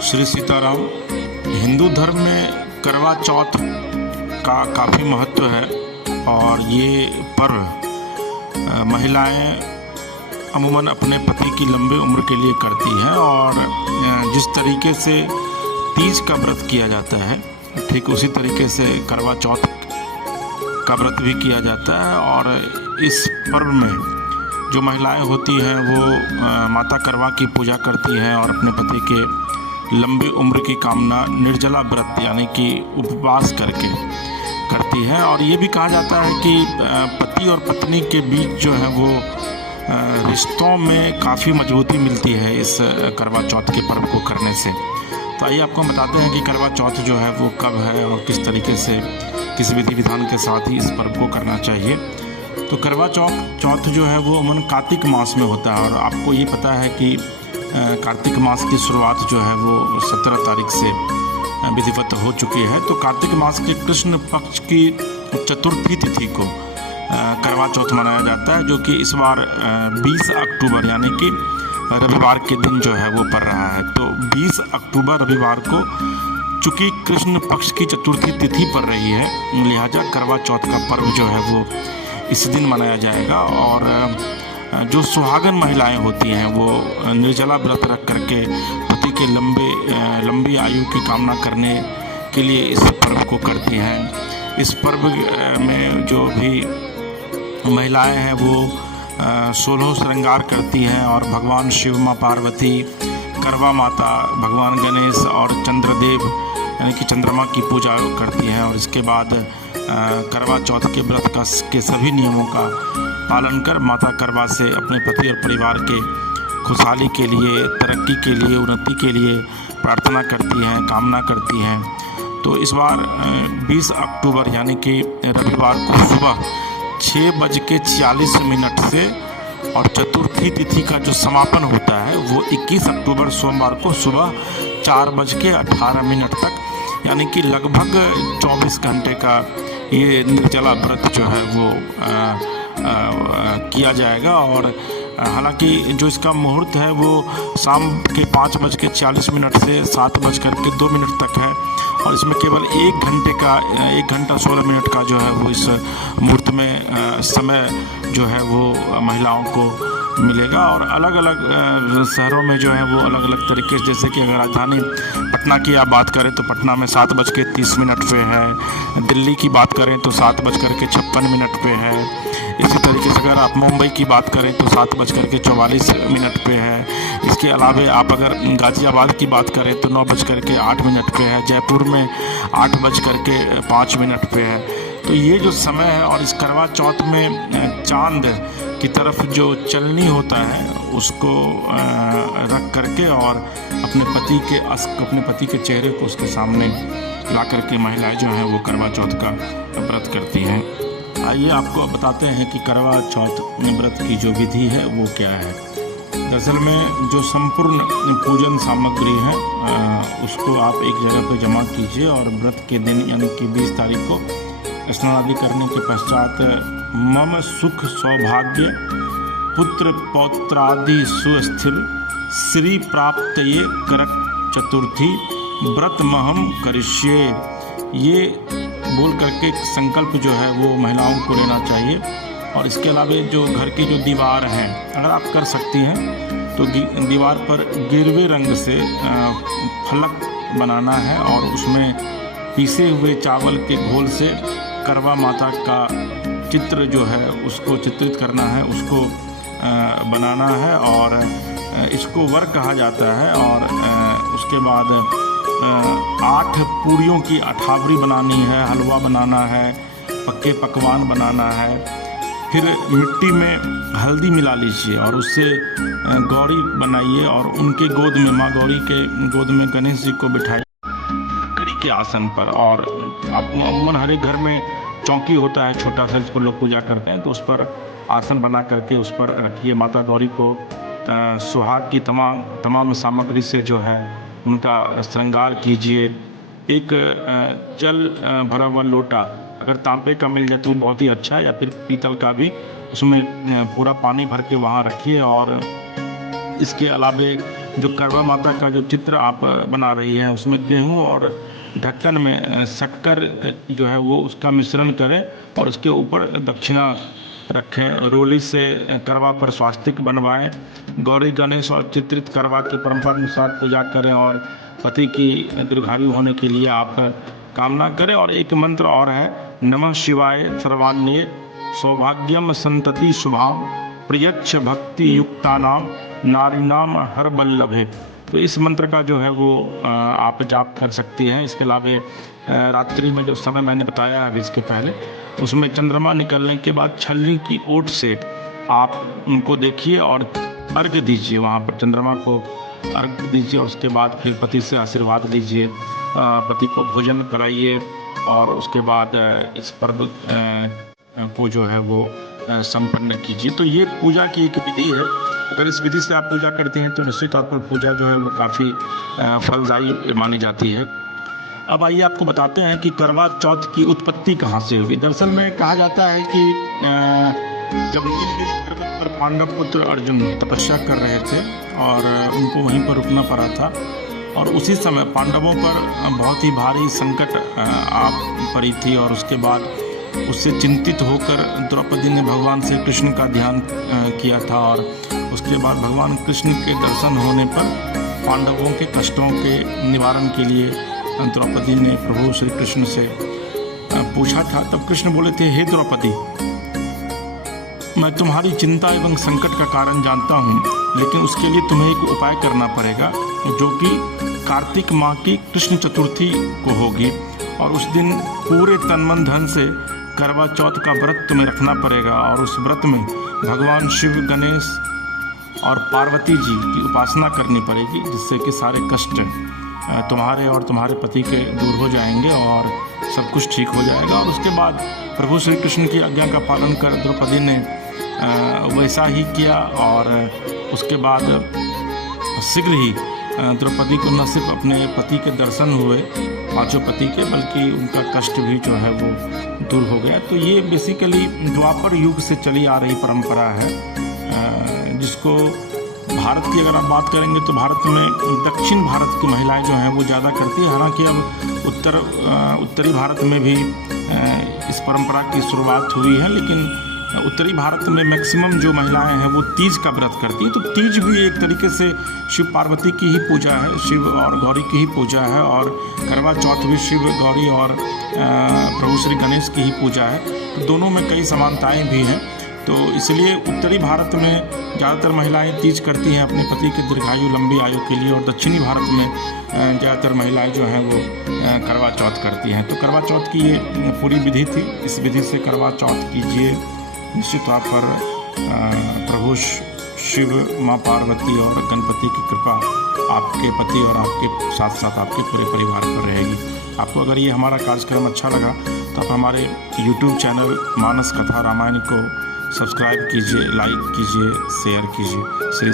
श्री सीताराम। हिंदू धर्म में करवा चौथ का काफ़ी महत्व है और ये पर्व महिलाएं अमूमन अपने पति की लंबी उम्र के लिए करती हैं और जिस तरीके से तीज का व्रत किया जाता है ठीक उसी तरीके से करवा चौथ का व्रत भी किया जाता है। और इस पर्व में जो महिलाएं होती हैं वो माता करवा की पूजा करती हैं और अपने पति के लंबी उम्र की कामना निर्जला व्रत यानी कि उपवास करके करती हैं। और ये भी कहा जाता है कि पति और पत्नी के बीच जो है वो रिश्तों में काफ़ी मजबूती मिलती है इस करवा चौथ के पर्व को करने से। तो आइए आपको हम बताते हैं कि करवा चौथ जो है वो कब है और किस तरीके से किस विधि विधान के साथ ही इस पर्व को करना चाहिए। तो करवा चौथ जो है वो अमूमन कार्तिक मास में होता है और आपको ये पता है कि कार्तिक मास की शुरुआत जो है वो 17 तारीख से विधिवत हो चुकी है। तो कार्तिक मास के कृष्ण पक्ष की चतुर्थी तिथि को करवा चौथ मनाया जाता है, जो कि इस बार 20 अक्टूबर यानी कि रविवार के दिन जो है वो पड़ रहा है। तो 20 अक्टूबर रविवार को चूँकि कृष्ण पक्ष की चतुर्थी तिथि पड़ रही है, लिहाजा करवा चौथ का पर्व जो है वो इस दिन मनाया जाएगा। और जो सुहागन महिलाएं होती हैं वो निर्जला व्रत रख करके पति के लंबी आयु की कामना करने के लिए इस पर्व को करती हैं। इस पर्व में जो भी महिलाएं हैं वो 16 श्रृंगार करती हैं और भगवान शिव, माँ पार्वती, करवा माता, भगवान गणेश और चंद्रदेव यानी कि चंद्रमा की पूजा करती हैं। और इसके बाद करवा चौथ के व्रत के सभी नियमों का पालन कर माता करवा से अपने पति और परिवार के खुशहाली के लिए, तरक्की के लिए, उन्नति के लिए प्रार्थना करती हैं, कामना करती हैं। तो इस बार 20 अक्टूबर यानी कि रविवार को सुबह 6:40 से और चतुर्थी तिथि का जो समापन होता है वो 21 अक्टूबर सोमवार को सुबह 4:18 तक यानी कि लगभग 24 घंटे का ये निर्जला व्रत जो है वो किया जाएगा। और हालांकि जो इसका मुहूर्त है वो शाम के 5:40 से 7:02 तक है और इसमें केवल 1 घंटा 16 मिनट का जो है वो इस मुहूर्त में समय जो है वो महिलाओं को मिलेगा। और अलग अलग शहरों में जो है वो अलग अलग तरीके से, जैसे कि अगर राजधानी पटना की आप बात करें तो पटना में 7:30 पे है, दिल्ली की बात करें तो 7:56 पे है। इसी तरीके से अगर आप मुंबई की बात करें तो 7:44 पे है। इसके अलावा आप अगर गाज़ियाबाद की बात करें तो 9:08 पे है, जयपुर में 8:05 पे है। तो ये जो समय है और इस करवा चौथ में चांद की तरफ जो चलनी होता है उसको रख करके और अपने पति के चेहरे को उसके सामने ला करके महिलाएं जो हैं वो करवा चौथ का व्रत करती हैं। आइए आपको बताते हैं कि करवा चौथ व्रत की जो विधि है वो क्या है। दरअसल में जो संपूर्ण पूजन सामग्री है उसको आप एक जगह पर जमा कीजिए और व्रत के दिन यानी कि 20 तारीख को स्नान आदि करने के पश्चात मम सुख सौभाग्य पुत्र पौत्रादि सुस्थिर श्री प्राप्तये करक चतुर्थी व्रत महम करिष्ये, ये बोल करके एक संकल्प जो है वो महिलाओं को लेना चाहिए। और इसके अलावा जो घर की जो दीवार हैं अगर आप कर सकती हैं तो दीवार पर गिरवे रंग से फलक बनाना है और उसमें पीसे हुए चावल के घोल से करवा माता का चित्र जो है उसको चित्रित करना है, उसको बनाना है और इसको वर कहा जाता है। और उसके बाद 8 पूरियों की अठावरी बनानी है, हलवा बनाना है, पक्के पकवान बनाना है। फिर मिट्टी में हल्दी मिला लीजिए और उससे गौरी बनाइए और उनके गोद में, माँ गौरी के गोद में गणेश जी को बिठाइए के आसन पर। और अमूमन हर एक घर में चौकी होता है छोटा सा जिस पर लोग पूजा करते हैं, तो उस पर आसन बना करके उस पर रखिए। माता गौरी को सुहाग की तमाम सामग्री से जो है उनका श्रृंगार कीजिए। एक जल भरा हुआ लोटा अगर तांबे का मिल जाए तो बहुत ही अच्छा है, या फिर पीतल का भी, उसमें पूरा पानी भर के वहाँ रखिए। और इसके अलावा जो करवा माता का जो चित्र आप बना रही हैं उसमें गेहूँ और ढक्कन में शक्कर जो है वो उसका मिश्रण करें और उसके ऊपर दक्षिणा रखें। रोली से करवा पर स्वास्तिक बनवाएं। गौरी गणेश और चित्रित करवा के परंपरा अनुसार पूजा करें और पति की दीर्घायु होने के लिए आप कामना करें। और एक मंत्र और है, नमः शिवाय सर्वान्ये सौभाग्यम संतति शुभाम प्रियच्छ भक्ति युक्तानाम नारीनाम हर बल्लभे। तो इस मंत्र का जो है वो आप जाप कर सकती हैं। इसके अलावा रात्रि में जो समय मैंने बताया अभी इसके पहले, उसमें चंद्रमा निकलने के बाद छलनी की ओट से आप उनको देखिए और अर्घ्य दीजिए। वहाँ पर चंद्रमा को अर्घ्य दीजिए और उसके बाद फिर पति से आशीर्वाद लीजिए, पति को भोजन कराइए और उसके बाद इस पर्व को जो है वो संपन्न कीजिए। तो ये पूजा की एक विधि है। अगर इस विधि से आप पूजा करते हैं तो निश्चित तौर पर पूजा जो है वो काफ़ी फलदायी मानी जाती है। अब आइए आपको बताते हैं कि करवा चौथ की उत्पत्ति कहाँ से हुई। दरअसल में कहा जाता है कि जब पर्वत पर पांडव पुत्र अर्जुन तपस्या कर रहे थे और उनको वहीं पर रुकना पड़ा था और उसी समय पांडवों पर बहुत ही भारी संकट आ पड़ी थी और उसके बाद उससे चिंतित होकर द्रौपदी ने भगवान श्री कृष्ण का ध्यान किया था और उसके बाद भगवान कृष्ण के दर्शन होने पर पांडवों के कष्टों के निवारण के लिए द्रौपदी ने प्रभु श्री कृष्ण से पूछा था। तब कृष्ण बोले थे, हे द्रौपदी, मैं तुम्हारी चिंता एवं संकट का कारण जानता हूँ, लेकिन उसके लिए तुम्हें एक उपाय करना पड़ेगा जो कि कार्तिक माह की कृष्ण चतुर्थी को होगी और उस दिन पूरे तन मन धन से करवा चौथ का व्रत तुम्हें रखना पड़ेगा और उस व्रत में भगवान शिव, गणेश और पार्वती जी की उपासना करनी पड़ेगी, जिससे कि सारे कष्ट तुम्हारे और तुम्हारे पति के दूर हो जाएंगे और सब कुछ ठीक हो जाएगा। और उसके बाद प्रभु श्री कृष्ण की आज्ञा का पालन कर द्रौपदी ने वैसा ही किया और उसके बाद शीघ्र ही द्रौपदी को न सिर्फ अपने पति के दर्शन हुए, पांचों पति के, बल्कि उनका कष्ट भी जो है वो दूर हो गया। तो ये बेसिकली द्वापर युग से चली आ रही परंपरा है, जिसको भारत की अगर आप बात करेंगे तो भारत में दक्षिण भारत की महिलाएं जो हैं वो ज़्यादा करती है। हालांकि अब उत्तरी भारत में भी इस परंपरा की शुरुआत हुई है, लेकिन उत्तरी भारत में मैक्सिमम जो महिलाएं हैं वो तीज का व्रत करती हैं। तो तीज भी एक तरीके से शिव पार्वती की ही पूजा है, शिव और गौरी की ही पूजा है, और करवा चौथ भी शिव, गौरी और प्रभु श्री गणेश की ही पूजा है। तो दोनों में कई समानताएं भी हैं। तो इसलिए उत्तरी भारत में ज़्यादातर महिलाएं तीज करती हैं अपने पति के दीर्घायु, लंबी आयु के लिए, और दक्षिणी भारत में ज़्यादातर महिलाएं जो हैं वो करवा चौथ करती हैं। तो करवा चौथ की ये पूरी विधि थी। इस विधि से करवा चौथ कीजिए, निश्चित तौर पर प्रभु शिव, माँ पार्वती और गणपति की कृपा आपके पति और आपके साथ साथ आपके पूरे परिवार पर रहेगी। आपको अगर ये हमारा कार्यक्रम अच्छा लगा तो आप हमारे YouTube चैनल मानस कथा रामायण को सब्सक्राइब कीजिए, लाइक कीजिए, शेयर कीजिए। श्री